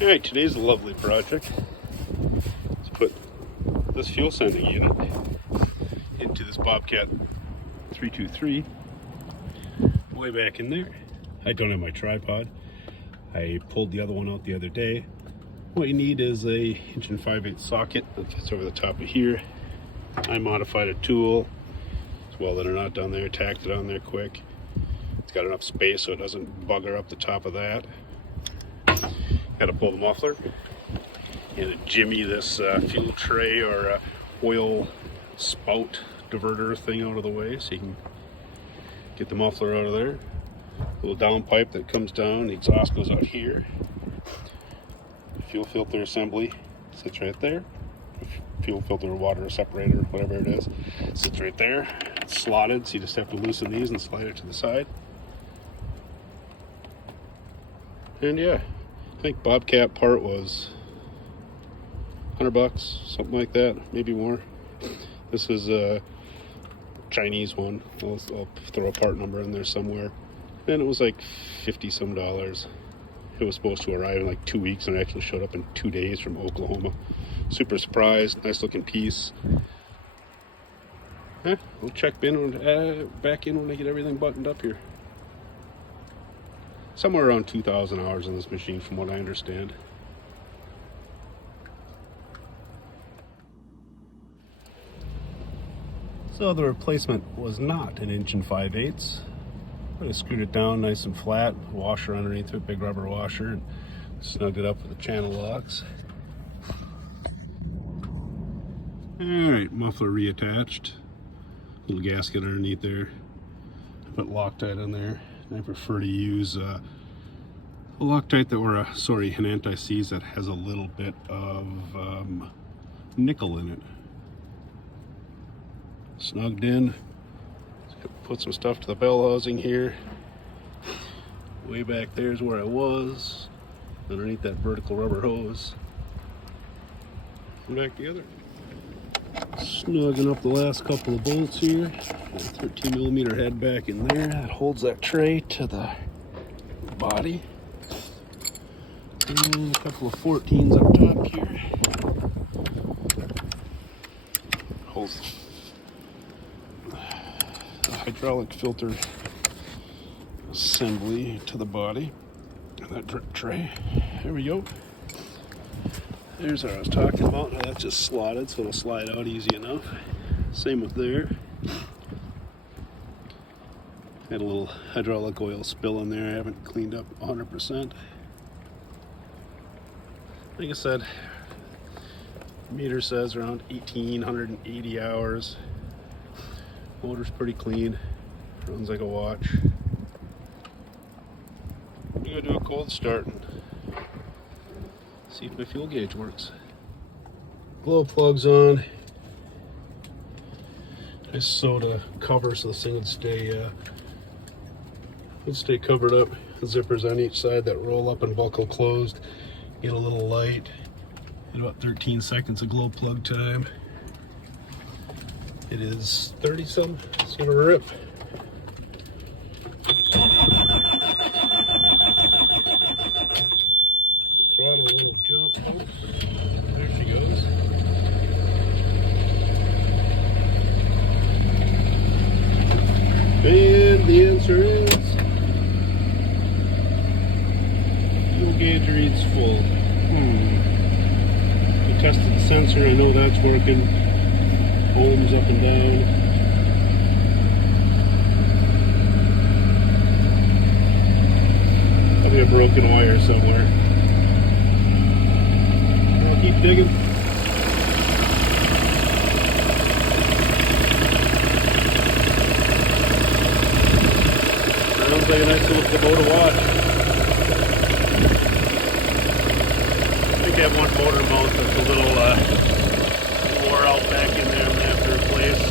Alright, today's a lovely project. Let's put this fuel sending unit into this Bobcat 323 way back in there. I don't have my tripod. I pulled the other one out the other day. What you need is a 1 5/8" socket that fits over the top of here. I modified a tool. It's welded a nut down there, tacked it on there quick. It's got enough space so it doesn't bugger up the top of that. Got to pull the muffler and jimmy this fuel tray or oil spout diverter thing out of the way so you can get the muffler out of there. Little down pipe that comes down, the exhaust goes out here. Fuel filter assembly sits right there. Fuel filter, water separator, whatever it is, sits right there. It's slotted, so you just have to loosen these and slide it to the side. And yeah, I think Bobcat part was $100, something like that, maybe more. This is a Chinese one. I'll throw a part number in there somewhere. And it was like $50 some. It was supposed to arrive in like 2 weeks and it actually showed up in 2 days from Oklahoma. Super surprised, nice looking piece. We'll check back in when I get everything buttoned up here. Somewhere around 2,000 hours on this machine from what I understand. So the replacement was not an 1 5/8". I screwed it down nice and flat, washer underneath it, big rubber washer, and snugged it up with the channel locks. Alright, muffler reattached. Little gasket underneath there. I put Loctite on there. I prefer to use a Loctite an anti-seize that has a little bit of nickel in it. Snugged in. Put some stuff to the bell housing here. Way back there's where I was. Underneath that vertical rubber hose. And back together. Snugging up the last couple of bolts here. A 13mm head back in there that holds that tray to the body. And a couple of 14s up top here. Holds the hydraulic filter assembly to the body of that drip tray. There we go. There's what I was talking about. Now that's just slotted, so it'll slide out easy enough. Same with there. Had a little hydraulic oil spill in there. I haven't cleaned up 100%. Like I said, meter says around 1,880 hours. Motor's pretty clean. Runs like a watch. I'm gonna do a cold start and see if my fuel gauge works. Glow plug's on. I sewed a cover so this thing would stay covered up. The zippers on each side that roll up and buckle closed. Get a little light. Get about 13 seconds of glow plug time. It is 30 some. It's gonna rip. Throttle a little jump. There she goes. And the answer is fuel gauge reads full. I tested the sensor. I know that's working. Ohms up and down. Probably a broken wire somewhere. I'll keep digging. Sounds like a nice little Kubota watch. I think I have one motor mount that's a little wore out back in there. I'm gonna have to replace.